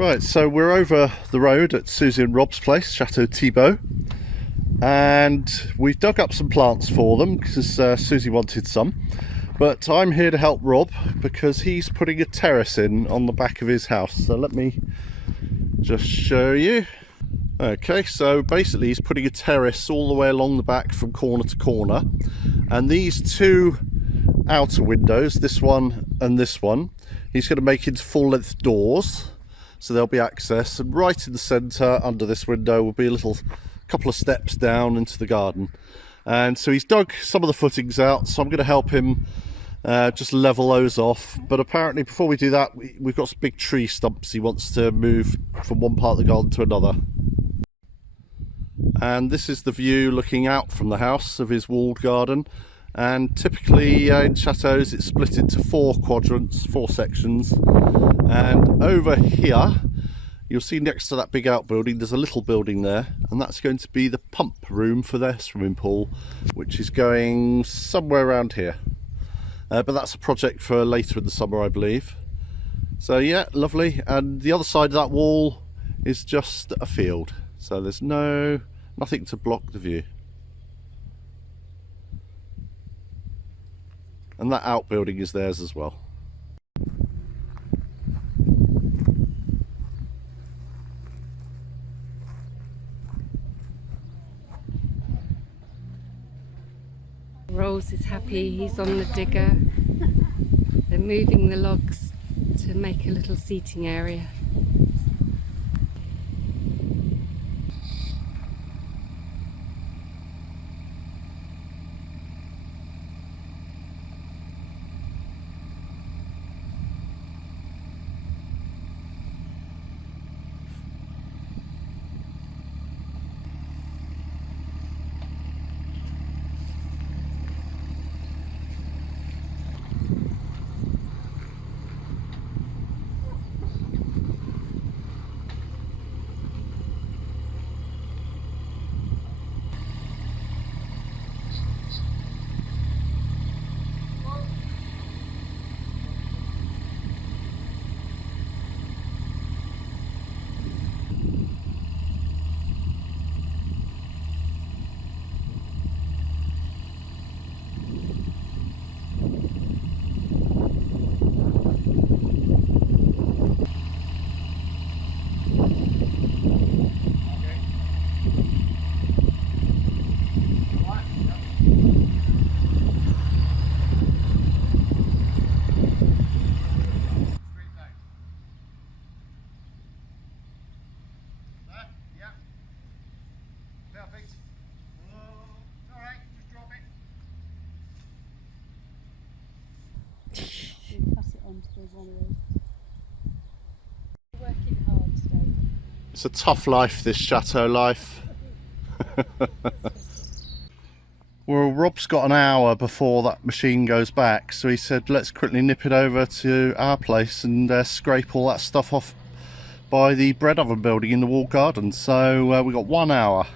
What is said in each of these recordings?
Right, so we're over the road at Susie and Rob's place, Chateau Thibault, and we've dug up some plants for them because Susie wanted some. But I'm here to help Rob because he's putting a terrace in on the back of his house. So let me just show you. Okay, so basically he's putting a terrace all the way along the back from corner to corner, and these two outer windows, this one and this one, he's going to make into full-length doors. So there'll be access, and right in the centre under this window will be a little couple of steps down into the garden. And so he's dug some of the footings out, so I'm going to help him just level those off. But apparently before we do that, we've got some big tree stumps he wants to move from one part of the garden to another. And this is the view looking out from the house of his walled garden. And typically in chateaus it's split into 4 quadrants, 4 sections. And over here you'll see next to that big outbuilding there's a little building there, and that's going to be the pump room for their swimming pool, which is going somewhere around here. But that's a project for later in the summer, I believe. So yeah, lovely. And the other side of that wall is just a field, so there's nothing to block the view. And that outbuilding is theirs as well. Rolls is happy, he's on the digger. They're moving the logs to make a little seating area. It's a tough life, this chateau life. Well, Rob's got an hour before that machine goes back, so he said let's quickly nip it over to our place and scrape all that stuff off by the bread oven building in the walled garden. So we've got 1 hour.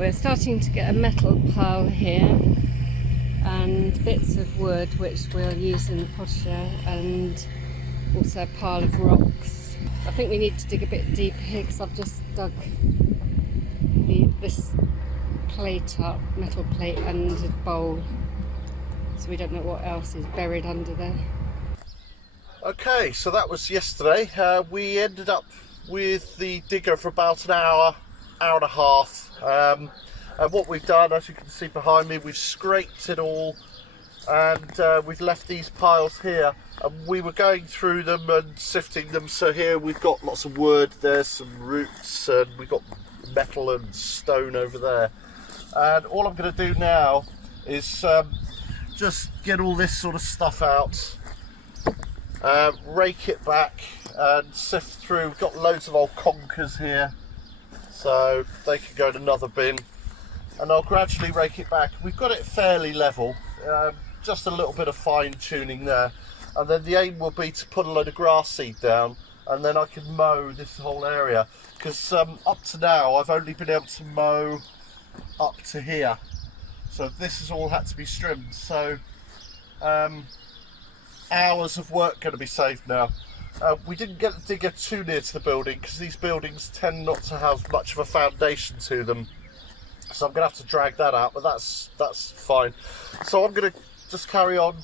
We're starting to get a metal pile here and bits of wood which we'll use in the pottery, and also a pile of rocks. I think we need to dig a bit deeper here because I've just dug this plate up, metal plate, and a bowl, so we don't know what else is buried under there. Okay, so that was yesterday. We ended up with the digger for about an hour and a half. And what we've done, as you can see behind me, we've scraped it all, and we've left these piles here. And we were going through them and sifting them. So here we've got lots of wood, there's some roots, and we've got metal and stone over there. And all I'm going to do now is just get all this sort of stuff out, rake it back and sift through. We've got loads of old conkers here, so they can go in another bin, and I'll gradually rake it back. We've got it fairly level, just a little bit of fine tuning there, and then the aim will be to put a load of grass seed down, and then I can mow this whole area, because up to now I've only been able to mow up to here, so this has all had to be trimmed. So hours of work going to be saved now. We didn't get the digger too near to the building because these buildings tend not to have much of a foundation to them, so I'm going to have to drag that out, but that's fine. So I'm going to just carry on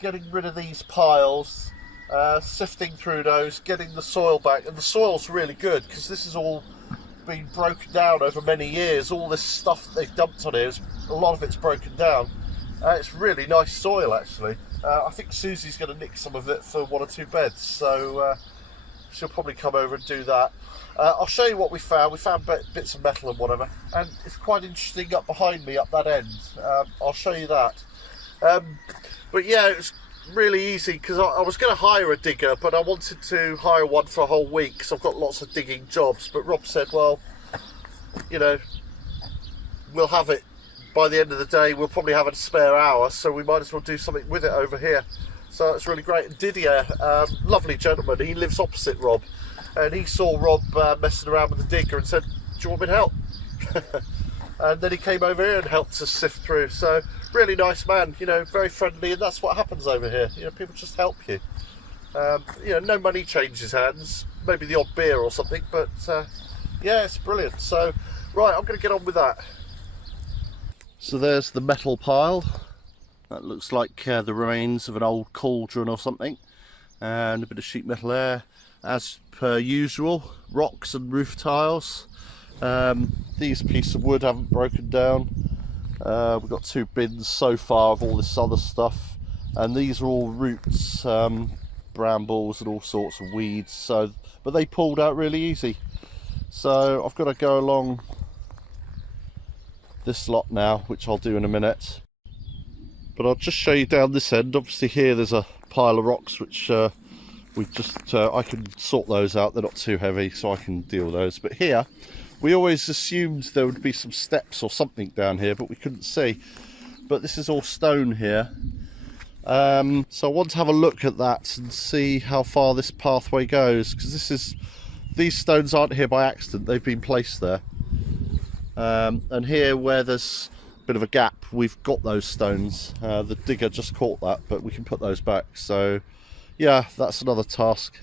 getting rid of these piles, sifting through those, getting the soil back. And the soil's really good because this has all been broken down over many years. All this stuff that they've dumped on here, a lot of it's broken down. It's really nice soil actually. I think Susie's going to nick some of it for 1 or 2 beds, so she'll probably come over and do that. I'll show you what we found. We found bits of metal and whatever, and it's quite interesting up behind me, up that end. I'll show you that. But yeah, it was really easy because I was going to hire a digger, but I wanted to hire one for a whole week because I've got lots of digging jobs. But Rob said, well, you know, we'll have it by the end of the day. We'll probably have a spare hour, so we might as well do something with it over here. So it's really great. And Didier, lovely gentleman, he lives opposite Rob, and he saw Rob messing around with the digger and said, do you want me to help? And then he came over here and helped us sift through. So really nice man, you know, very friendly, and that's what happens over here. You know, people just help you. You know, no money changes hands, maybe the odd beer or something, but yeah, it's brilliant. So right, I'm going to get on with that. So there's the metal pile. That looks like the remains of an old cauldron or something, and a bit of sheet metal there. As per usual, rocks and roof tiles. These pieces of wood haven't broken down. We've got 2 bins so far of all this other stuff, and these are all roots, brambles and all sorts of weeds. So, but they pulled out really easy. So I've got to go along this lot now, which I'll do in a minute. But I'll just show you down this end. Obviously here there's a pile of rocks which I can sort those out. They're not too heavy, so I can deal with those. But here we always assumed there would be some steps or something down here, but we couldn't see. But this is all stone here, so I want to have a look at that and see how far this pathway goes, because these stones aren't here by accident. They've been placed there. And here where there's a bit of a gap, we've got those stones. The digger just caught that, but we can put those back. So yeah, that's another task.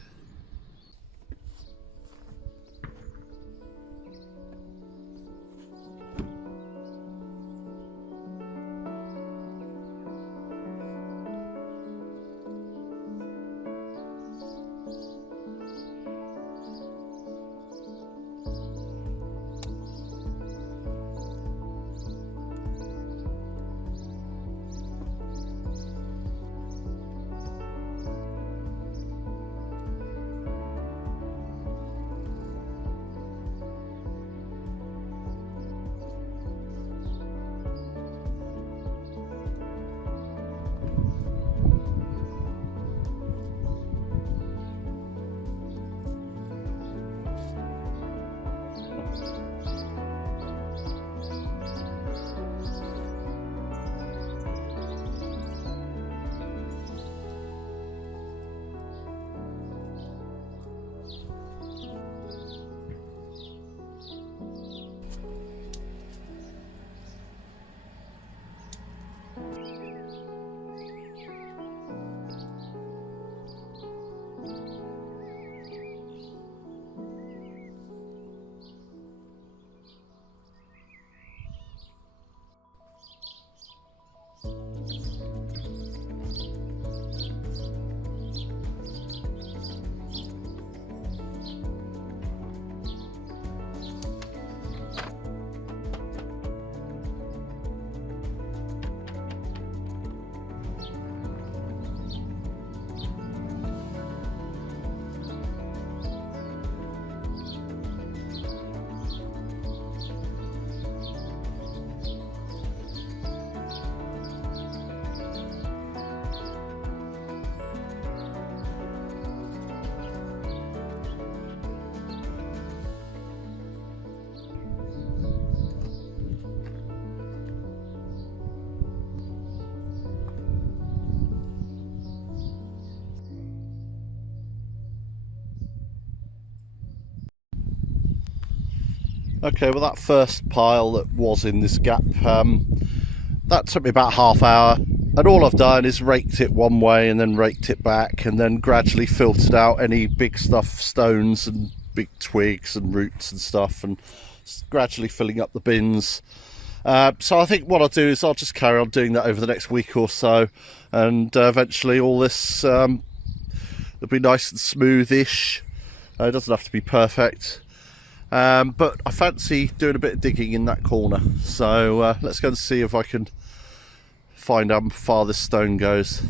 Okay, well that first pile that was in this gap, that took me about half hour, and all I've done is raked it one way and then raked it back, and then gradually filtered out any big stuff, stones and big twigs and roots and stuff, and gradually filling up the bins. So I think what I'll do is I'll just carry on doing that over the next week or so, and eventually all this will be nice and smoothish. It doesn't have to be perfect, but I fancy doing a bit of digging in that corner, so let's go and see if I can find out how far this stone goes.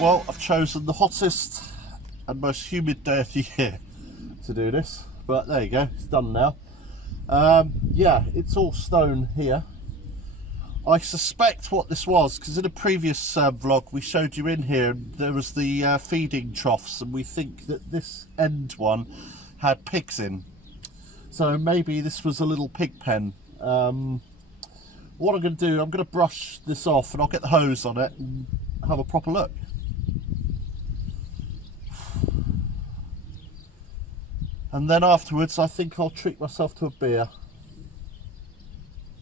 Well, I've chosen the hottest and most humid day of the year to do this, but there you go, it's done now. Yeah, it's all stone here. I suspect what this was, because in a previous vlog we showed you in here, there was the feeding troughs, and we think that this end one had pigs in. So maybe this was a little pig pen. What I'm going to do, I'm going to brush this off and I'll get the hose on it and have a proper look. And then afterwards I think I'll treat myself to a beer.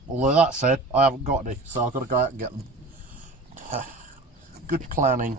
Although that said, I haven't got any, so I've got to go out and get them. Good planning.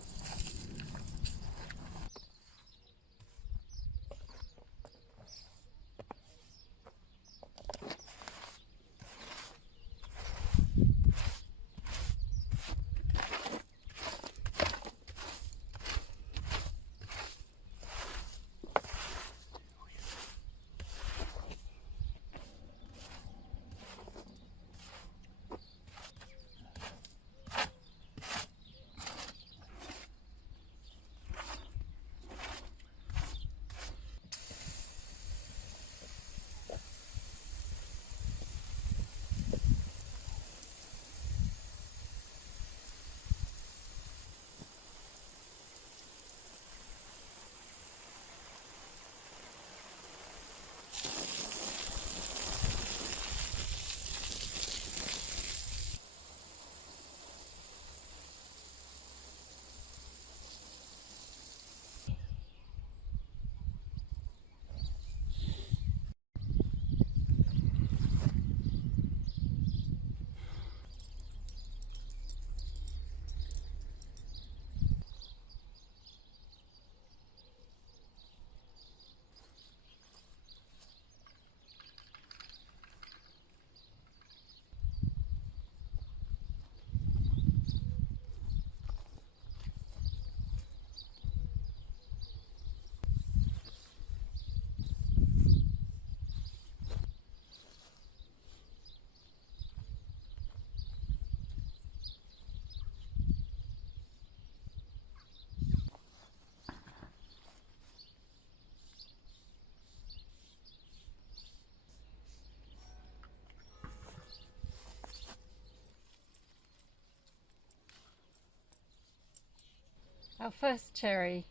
Our first cherry.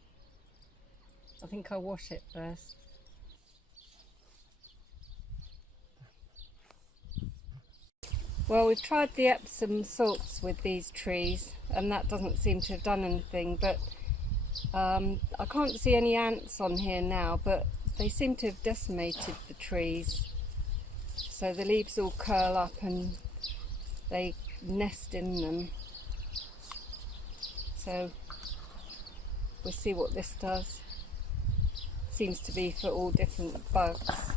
I think I'll wash it first. Well, we've tried the Epsom salts with these trees and that doesn't seem to have done anything, but I can't see any ants on here now, but they seem to have decimated the trees. So the leaves all curl up and they nest in them. So we'll see what this does. Seems to be for all different bugs.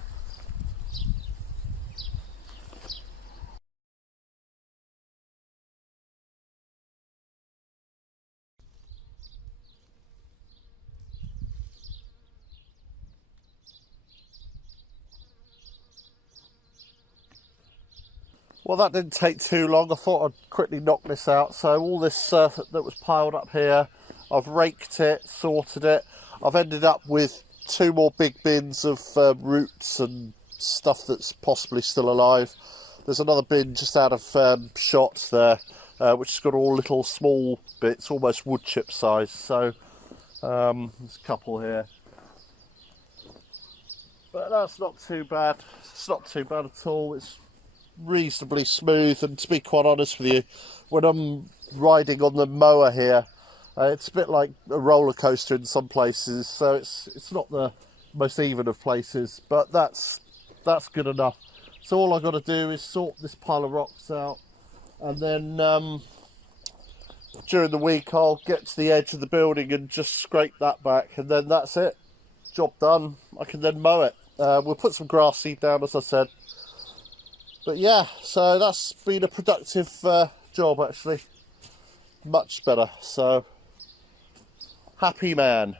Well, that didn't take too long. I thought I'd quickly knock this out. So all this that was piled up here, I've raked it, sorted it. I've ended up with 2 more big bins of roots and stuff that's possibly still alive. There's another bin just out of shot there, which has got all little small bits, almost wood chip size. So there's a couple here. But that's not too bad. It's not too bad at all. It's reasonably smooth, and to be quite honest with you, when I'm riding on the mower here, it's a bit like a roller coaster in some places, so it's not the most even of places, but that's good enough. So all I've got to do is sort this pile of rocks out, and then during the week I'll get to the edge of the building and just scrape that back, and then that's it, job done. I can then mow it. We'll put some grass seed down, as I said. But yeah, so that's been a productive job actually. Much better, so happy man.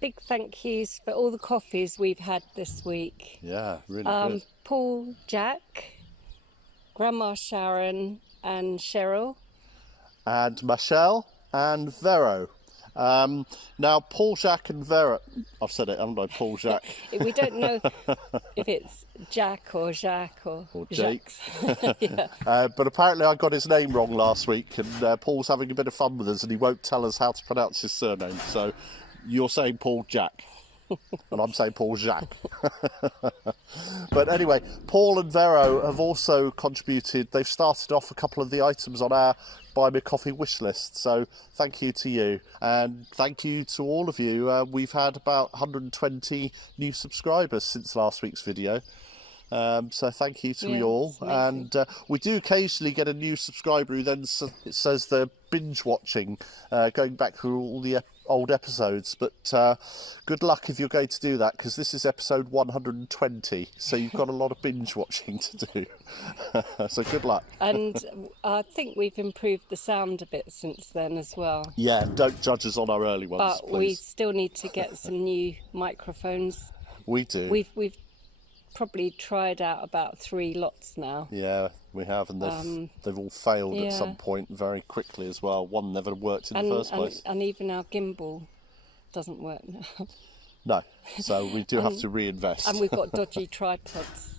big thank yous for all the coffees we've had this week. Yeah, really good. Paul, Jack, Grandma Sharon and Cheryl. And Michelle and Vero. Now, Paul, Jacques and Vero... I've said it, haven't I? Paul, Jacques. We don't know if it's Jack or Jacques or Jake. Yeah. But apparently I got his name wrong last week, and Paul's having a bit of fun with us, and he won't tell us how to pronounce his surname. So you're saying Paul Jack, and I'm saying Paul Jacques. But anyway, Paul and Vero have also contributed. They've started off a couple of the items on our Buy Me a Coffee wish list. So thank you to you, and thank you to all of you. We've had about 120 new subscribers since last week's video. So thank you to you all. And we do occasionally get a new subscriber who then says they're binge watching, going back through all the old episodes. But good luck if you're going to do that, because this is episode 120, so you've got a lot of binge watching to do. So good luck. And I think we've improved the sound a bit since then as well. Yeah, don't judge us on our early ones, But please. we still need to get some new microphones. We do. We've probably tried out about 3 lots now. Yeah, we have, and they've all failed at some point very quickly as well. One never worked in the first place. And even our gimbal doesn't work now. No, so we do have to reinvest. And we've got dodgy tripods.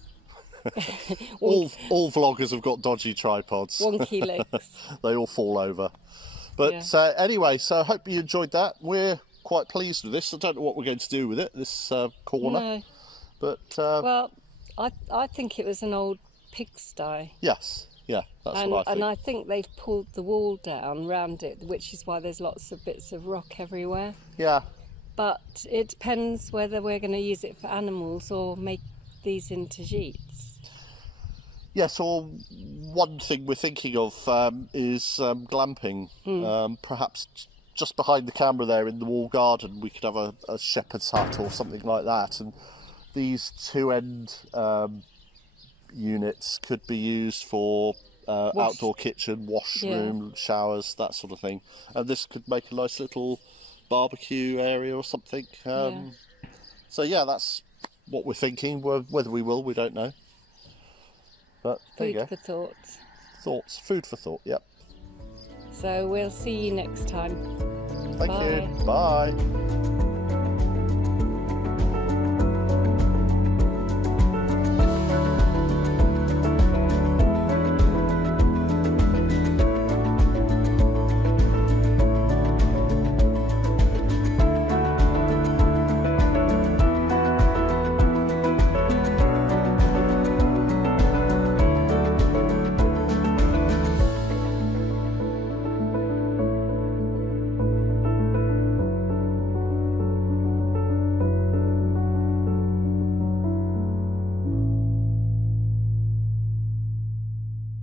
all vloggers have got dodgy tripods. Wonky legs. They all fall over. But anyway, so I hope you enjoyed that. We're quite pleased with this. I don't know what we're going to do with it, this corner. No. But well, I think it was an old pigsty. yes, yeah, that's what I think. And I think they've pulled the wall down round it, which is why there's lots of bits of rock everywhere. Yeah. But it depends whether we're going to use it for animals or make these into gîtes. Yes, or one thing we're thinking of is glamping. Perhaps just behind the camera there in the wall garden, we could have a shepherd's hut or something like that. And these 2-end units could be used for outdoor kitchen, washroom, showers, that sort of thing. And this could make a nice little barbecue area or something. So yeah, that's what we're thinking. Whether we will, we don't know. But there you go. Food for thought. Food for thought, yep. So we'll see you next time. Thank you. Bye.